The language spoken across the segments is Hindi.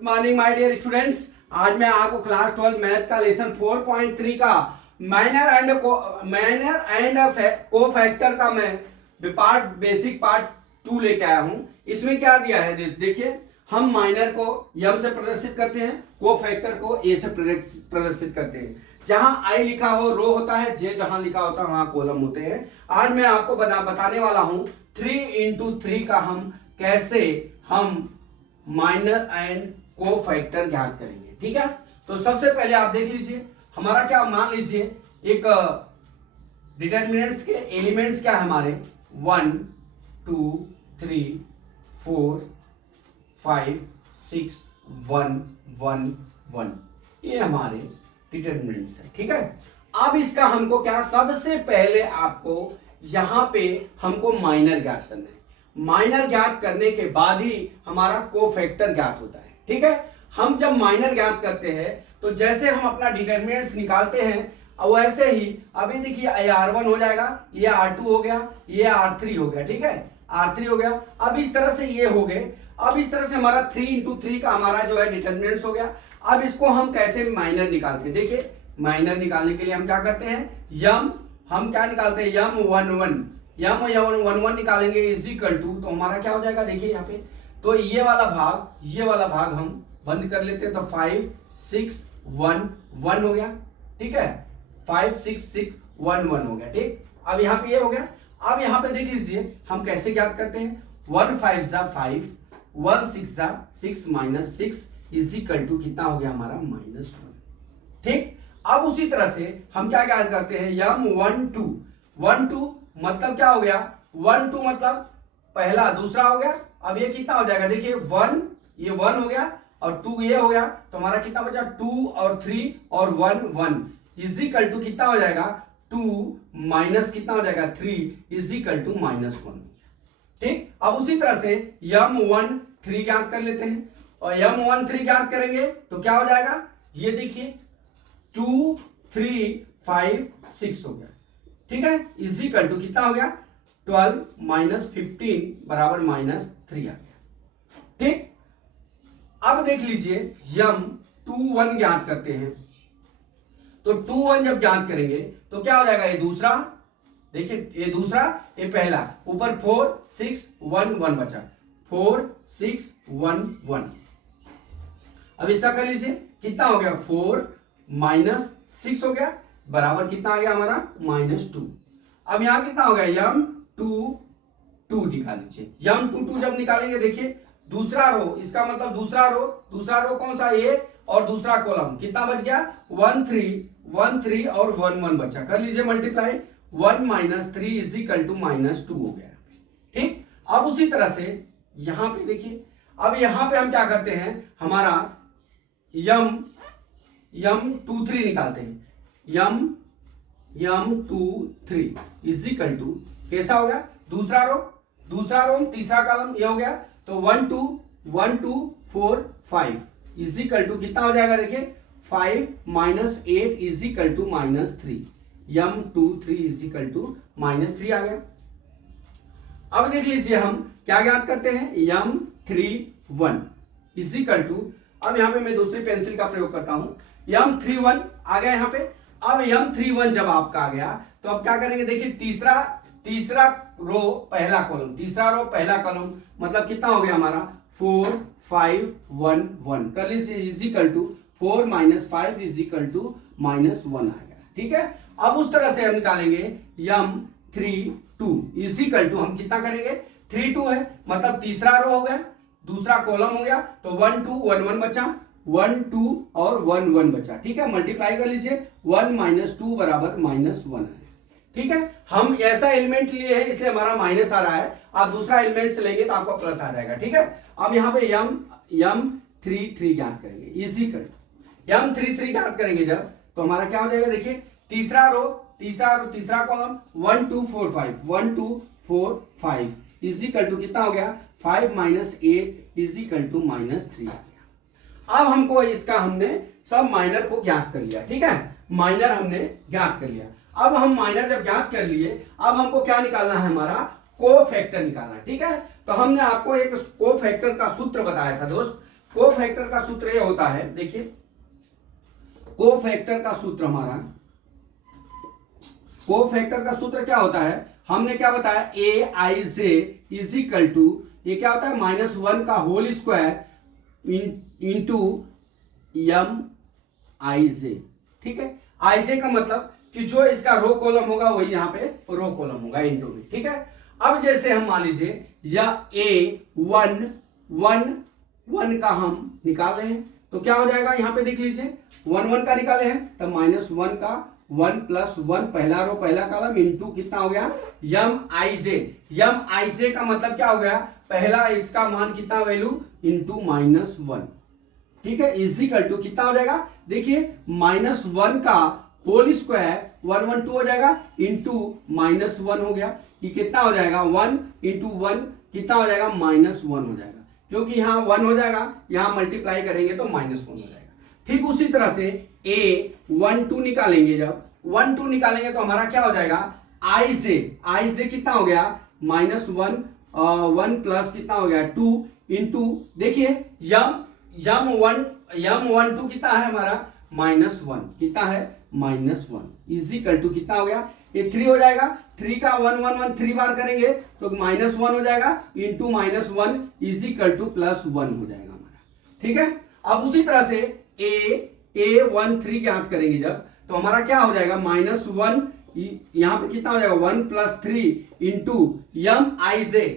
Good morning my dear students. आज मैं आपको क्लास 12 मैथ का लेसन 4.3 का माइनर एंड कोफैक्टर का मैं बेसिक पार्ट 2 लेके आया हूं। इसमें क्या दिया है देखिए, हम माइनर को यम से प्रदर्शित करते हैं, कोफैक्टर को ए से प्रदर्शित करते हैं। जहां आई लिखा हो रो होता है, जे जहां लिखा होता है वहां कॉलम होते हैं। आज मैं आपको बताने वाला हूं 3x3 का हम कैसे माइनर एंड कोफैक्टर ज्ञात करेंगे। ठीक है, तो सबसे पहले आप देख लीजिए हमारा क्या, मान लीजिए एक डिटरमिनेंट्स के एलिमेंट्स क्या है हमारे 1 2 3 4 5 6 1 1 1, ये हमारे डिटरमिनेंट्स है। ठीक है, अब इसका हमको क्या, सबसे पहले आपको यहां पे हमको माइनर ज्ञात करना है। माइनर ज्ञात करने के बाद ही हमारा कोफैक्टर ज्ञात होता है। ठीक है, हम जब माइनर ज्ञात करते हैं तो जैसे हम अपना डिटरमिनेंट्स निकालते हैं वैसे ही अभी देखिए R1 हो जाएगा, ये R2 हो गया, ये R3 हो गया। ठीक है, R3 हो गया। अब इस तरह से ये हो गए। अब इस तरह से हमारा 3x3 का हमारा जो है डिटरमिनेंट्स हो गया। अब इसको हम कैसे माइनर निकालते हैं, देखिए माइनर निकालने के लिए हम क्या करते हैं, हम क्या निकालते हैं, यम 1 1 निकालेंगे इज इक्वल टू, तो हमारा क्या हो जाएगा देखिए यहाँ पे, तो ये वाला भाग हम बंद कर लेते हैं, तो 5 6 1 1 हो गया। ठीक है, 5 6 6 1 1 हो गया। ठीक, अब यहाँ पे ये हो गया। अब यहाँ पे देख लीजिए हम कैसे ज्ञात करते हैं, 1 5 जा 5 1 6 जा 6 माइनस 6 इज इक्वल टू कितना हो गया हमारा -1। ठीक, अब उसी तरह से हम क्या ज्ञात करते हैं, यम 1 2 मतलब क्या हो गया, 1 2 मतलब पहला दूसरा हो गया। अब ये कितना हो जाएगा देखिए 1, ये 1 हो गया और 2 ये हो गया, तो हमारा कितना बचा 2 और 3 और 1 1 इज इक्वल टू कितना हो जाएगा 2 माइनस कितना हो जाएगा 3 इज इक्वल टू -1। ठीक, अब उसी तरह से यम 1 3 ज्ञात कर लेते हैं, और यम 1 3 ज्ञात करेंगे तो क्या हो जाएगा, ये देखिए 2 3 5 6 हो गया। ठीक है, इज इक्वल टू कितना हो गया 12 माइनस 15 बराबर -3 आ गया। ठीक, अब देख लीजिए यम 2 1 ज्ञात करते हैं, तो 2 1 जब ज्ञात करेंगे तो क्या हो जाएगा, ये दूसरा, देखिए ये दूसरा, ये पहला, ऊपर 4 6 1 1 बचा, 4 6 1 1। अब इसका कर लीजिए कितना हो गया, 4 माइनस 6 हो गया बराबर कितना आ गया हमारा -2। अब यहां कितना हो गया, यम 2 2 निकाल लीजिए। यम 2 2 जब निकालेंगे देखिए दूसरा रो, इसका मतलब दूसरा रो कौन सा, ये, और दूसरा कॉलम कितना बच गया 1 3 और 1 1 बचा, कर लीजिए multiply, 1 minus 3 is equal to -2 हो गया। ठीक, अब उसी तरह से यहां पे देखिए, अब यहां पे हम क्या करते हैं, हमारा यम 2 3 निकालते हैं, यम 2 3 इज इक्वल टू कैसा हो गया, दूसरा रो तीसरा कॉलम ये हो गया, तो 1 2 4 5 इज इक्वल टू कितना हो जाएगा देखिए 5 माइनस 8 इज इक्वल टू -3, यम 2 3 इज इक्वल टू -3 आ गया। अब देख लीजिए हम क्या ज्ञात करते हैं, यम 3 1 इज इक्वल टू, अब यहां पे मैं दूसरी पेंसिल का प्रयोग करता हूं, यम 3 1 आ गया यहां पे। अब यम 3 1 जब आपका आ गया तो अब क्या करेंगे देखिए, तीसरा रो पहला कॉलम, मतलब कितना हो गया हमारा 4 5 1 1, कर लीजिए is equal to 4 minus 5 is equal to -1 आ गया। ठीक है, अब उस तरह से हम निकालेंगे यम 3 2 इज इक्वल टू, हम कितना करेंगे 3 2 है, मतलब तीसरा रो हो गया, दूसरा कॉलम हो गया, तो 1 2 1 1 बचा, 1 2 और 1 1 बचा। ठीक है, मल्टीप्लाई कर लीजिए, 1 माइनस 2 बराबर -1 है। ठीक है, हम ऐसा एलिमेंट लिए हैं इसलिए हमारा माइनस आ रहा है, आप दूसरा एलिमेंट से लेंगे तो आपको प्लस आ जाएगा। ठीक है, अब यहाँ पे यम 3 3 ज्ञात करेंगे, इजी कर यम 3 3 ज्ञात करेंगे जब, तो हमारा क्या हो जाएगा देखिए, तीसरा कॉलम 1 2 4 5 इज इक्वल टू कितना हो गया 5 माइनस 8 इज इक्वल टू -3 आ गया। अब हमको इसका हमने सब माइनर को ज्ञात कर लिया। ठीक है, माइनर हमने ज्ञात कर लिया। अब हम माइनर जब ज्ञात कर लिए, अब हमको क्या निकालना है, हमारा कोफैक्टर निकालना है। ठीक है, तो हमने आपको एक कोफैक्टर का सूत्र बताया था दोस्त, कोफैक्टर का सूत्र ये होता है, देखिए कोफैक्टर का सूत्र हमारा, कोफैक्टर का सूत्र क्या होता है, हमने क्या बताया, ए आई जे इज इक्वल टू, ये क्या होता है, -1 का होल स्क्वायर इंटू एम आई जे। ठीक है, आई जे का मतलब कि जो इसका रो कॉलम होगा वही यहाँ पे रो कॉलम होगा इंटू में। ठीक है, अब जैसे हम मान लीजिए या ए वन का हम निकाल रहे हैं तो क्या हो जाएगा, यहाँ पे देख लीजिए 1 का निकाले हैं तो -1 का 1 + 1 पहला रो पहला कॉलम इंटू कितना हो गया, यम आई जे का मतलब क्या हो गया, पहला इसका मान कितना वैल्यू इंटू -1। ठीक है, इजिकल टू कितना हो जाएगा, देखिए -1 का होल स्क्वायर 1 1 2 हो जाएगा इंटू -1 हो गया, ये कितना हो जाएगा 1 इंटू 1 कितना हो जाएगा -1 हो जाएगा, क्योंकि यहाँ 1 हो जाएगा, यहाँ मल्टीप्लाई करेंगे तो -1 हो जाएगा। ठीक उसी तरह से a 1 2 निकालेंगे, जब 1 2 निकालेंगे तो हमारा क्या हो जाएगा, आई से कितना हो गया -1 1 प्लस कितना हो गया 2 इंटू, देखिए यम 1 2 कितना है हमारा -1, कितना है -1 इजिकल टू कितना हो गया, ये 3 हो जाएगा, 3 का 1 1 1 3 बार करेंगे तो -1 हो जाएगा इंटू -1 इजिकल टू +1 हो जाएगा हमारा। ठीक है, अब उसी तरह से a 1 3 ज्ञात करेंगे जब तो हमारा क्या हो जाएगा, -1 यहाँ पे कितना हो जाएगा 1 + 3 इंटू यम आई जे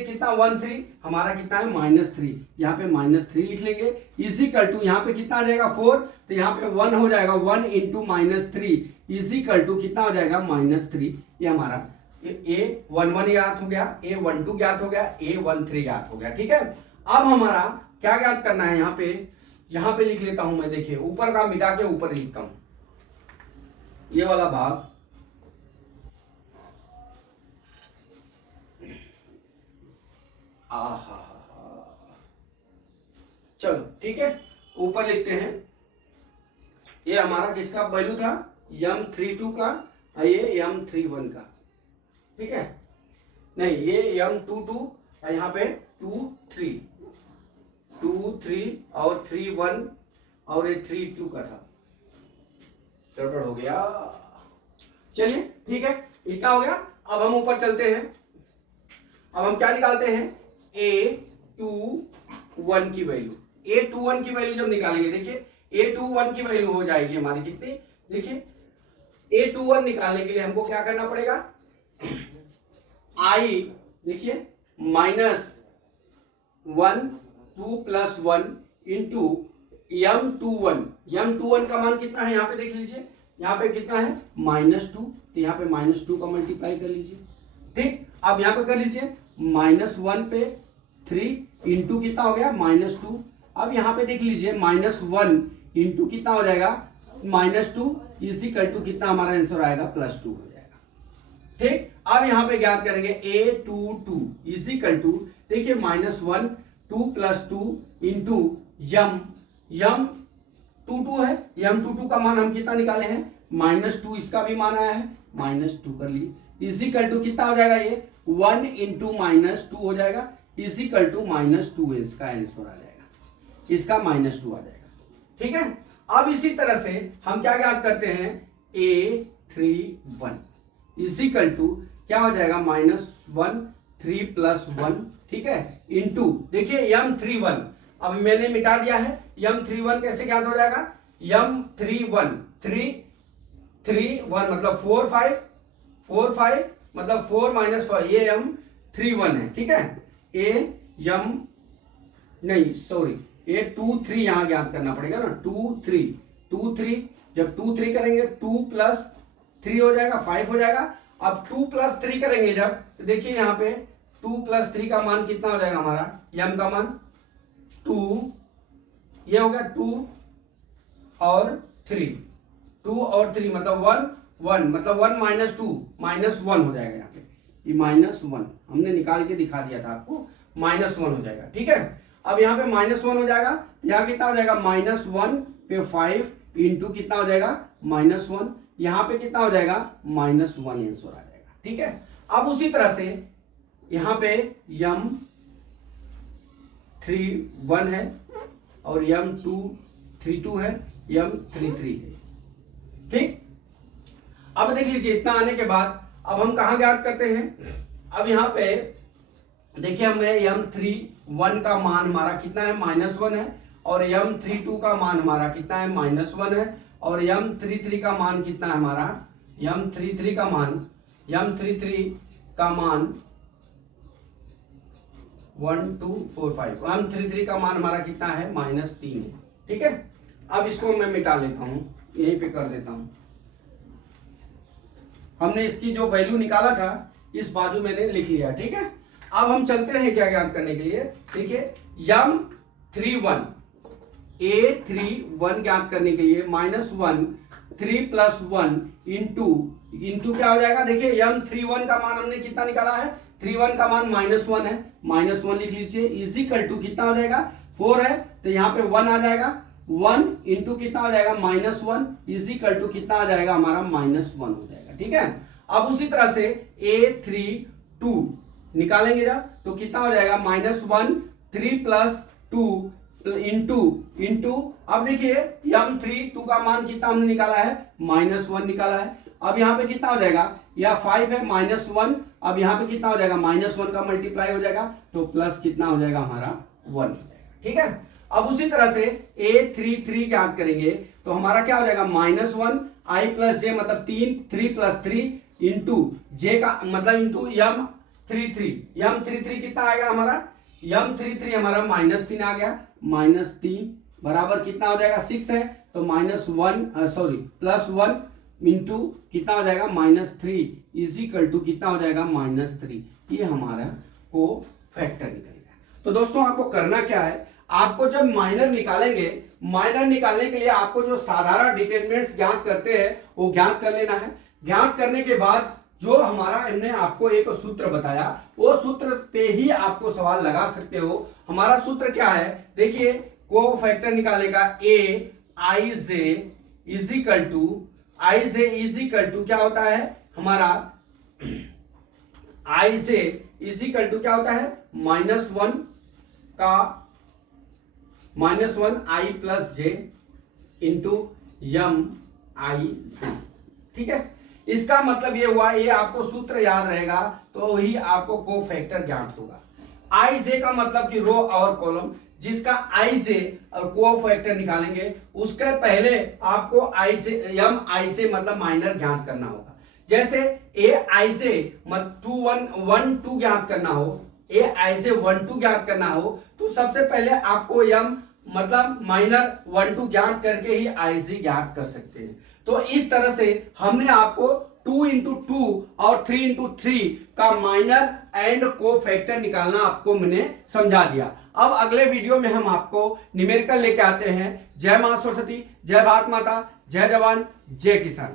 कितना 1 3 हमारा कितना है -3, यहाँ पे -3 लिख लेंगे इजिकल टू यहाँ पे कितना आ जाएगा 4, तो यहाँ पे 1 हो जाएगा 1 इंटू -3 इजिकल टू कितना हो जाएगा -3। ये हमारा a11 ज्ञात हो गया, a12 ज्ञात हो गया, a13 ज्ञात हो गया। ठीक है, अब हमारा क्या ज्ञात करना है, यहाँ पे लिख लेता हूं मैं, देखिए ऊपर का मिटा के ऊपर लिखता हूं ये वाला भाग, चलो ठीक है, ऊपर लिखते हैं, ये हमारा किसका वैल्यू था, m32 का, ये m31 का। ठीक है, नहीं ये m22 यहाँ पे 2 3 और 3 1 और ये 3 2 का था, गड़बड़ हो गया। चलिए ठीक है, इतना हो गया। अब हम ऊपर चलते हैं, अब हम क्या निकालते हैं, a21 की वैल्यू, a21 की वैल्यू जब निकालेंगे, देखिए a21 की वैल्यू हो जाएगी हमारी कितनी, देखिए a21 निकालने के लिए हमको क्या करना पड़ेगा, आई देखिए -1 2 + 1 इंटू m21 का मान कितना है, यहाँ पे देख लीजिए, यहाँ पे कितना है -2, तो यहाँ पे -2 का मल्टीप्लाई कर लीजिए। ठीक, अब यहाँ पे कर लीजिए -1 पे 3 इंटू कितना हो गया -2, अब यहाँ पे देख लीजिए -1 इंटू कितना हो जाएगा -2 इजिकल टू कितना हमारा आंसर आएगा +2 हो जाएगा। ठीक, अब यहाँ पे ज्ञात करेंगे a22 इजिकल टू, देखिए -1 2 + 2 इंटू m22 है, m22 का मान हम कितना निकाले हैं -2, इसका भी मान आया है -2 कर लिए, इजिकल टू कितना हो जाएगा, ये 1 इंटू -2 हो जाएगा इजिकल टू -2 इसका आंसर आ जाएगा, इसका -2 आ जाएगा। ठीक है, अब इसी तरह से हम क्या याद करते हैं, a31 इजिकल टू क्या हो जाएगा -1 3 + 1, ठीक है, इंटू देखिए m31, अब मैंने मिटा दिया है, m31 कैसे ज्ञात हो जाएगा, m31 3 1 मतलब 4 5 मतलब 4 - 5, ये m31 है। ठीक है, ये 2 3 यहां ज्ञात करना पड़ेगा ना, 2 3 जब 2 3 करेंगे 2 + 3 हो जाएगा 5 हो जाएगा। अब 2 + 3 करेंगे जब, तो देखिए यहाँ पे 2 + 3 का मान कितना हो जाएगा हमारा, m का मान 2, ये हो गया 2 और 3 मतलब 1 मतलब 1 - 2 -1 हो जाएगा, यहाँ पे ये -1 हमने निकाल के दिखा दिया था आपको, -1 हो जाएगा। ठीक है, अब यहाँ पे -1 हो जाएगा, यहाँ कितना हो जाएगा -1 पे 5 इंटू कितना हो जाएगा -1, यहाँ पे कितना हो जाएगा -1 आंसर आ जाएगा। ठीक है, अब उसी तरह से यहाँ पे M31 है और M232 है, M33 है। ठीक, अब देख लीजिए इतना आने के बाद अब हम कहाँ ज्ञात करते हैं। अब यहाँ पे देखिए हमें M31 का मान हमारा कितना है, -1 है, और M32 का मान हमारा कितना है, -1 है, और M33 का मान कितना है हमारा, M33 का मान 1 2 4 5, M33 का मान हमारा कितना है, -3 है। ठीक है, अब इसको मैं मिटा लेता हूं, यहीं पे कर देता हूं। हमने इसकी जो वैल्यू निकाला था इस बाजू मैंने लिख लिया। ठीक है, अब हम चलते हैं क्या ज्ञात करने के लिए। देखिए M31 A31 ज्ञात करने के लिए -1 3 + 1 इंटू क्या हो जाएगा। देखिए M31 का मान हमने कितना निकाला है, 31 का मान -1 है, -1 लिख लीजिए, इजिकल टू कितना हो जाएगा, 4 है तो यहाँ पे 1 आ जाएगा, 1 इंटू कितना हो जाएगा, -1 इजिकल टू कितना आ जाएगा हमारा, -1 हो जाएगा। ठीक है, अब उसी तरह से A32 निकालेंगे जब तो कितना हो जाएगा, -1 3 + 2 इंटू अब देखिए M32 का मान कितना हमने निकाला है, -1 निकाला है। अब यहाँ पे कितना हो जाएगा, या 5 है -1, अब यहाँ पे कितना हो जाएगा, -1 का मल्टीप्लाई हो जाएगा तो प्लस कितना हो जाएगा हमारा 1 हो जाएगा। ठीक है, अब उसी तरह से A33 ज्ञात करेंगे तो हमारा क्या हो जाएगा, -1 I + j मतलब 3 + 3 इंटू j का मतलब इंटू M33 कितना आएगा हमारा, M33 हमारा -3 आ गया, -3 बराबर कितना हो जाएगा, 6 है तो +1 इंटू कितना हो जाएगा, -3 इजिकल टू कितना हो जाएगा, -3। ये हमारा को फैक्टर निकलेगा। तो दोस्तों आपको करना क्या है, आपको जब माइनर निकालेंगे, माइनर निकालने के लिए आपको जो साधारण डिटरमिनेंट्स ज्ञात करते हैं वो ज्ञात कर लेना है। ज्ञात करने के बाद जो हमारा हमने आपको एक सूत्र बताया वो सूत्र पे ही आपको सवाल लगा सकते हो। हमारा सूत्र क्या है, देखिए को फैक्टर निकालेगा Aij इजिकल टू क्या होता है हमारा, Aij इजिकल टू क्या होता है, -1 I + j इंटू MIj। ठीक है, इसका मतलब ये हुआ, ये आपको सूत्र याद रहेगा तो ही आपको को फैक्टर ज्ञात होगा। Ij का मतलब कि रो और कॉलम, जिसका Ij और को फैक्टर निकालेंगे उसके पहले आपको MIj मतलब माइनर ज्ञात करना होगा। जैसे Aij मतलब 1 2 ज्ञात करना हो, Aij 1 2 ज्ञात करना हो तो सबसे पहले आपको M मतलब माइनर 1 2 ज्ञात करके ही Ij ज्ञात कर सकते हैं। तो इस तरह से हमने आपको 2 × 2 और 3 × 3 का माइनर एंड को फैक्टर निकालना आपको मैंने समझा दिया। अब अगले वीडियो में हम आपको न्यूमेरिकल लेके आते हैं। जय मां सरस्वती, जय भारत माता, जय जवान, जय किसान।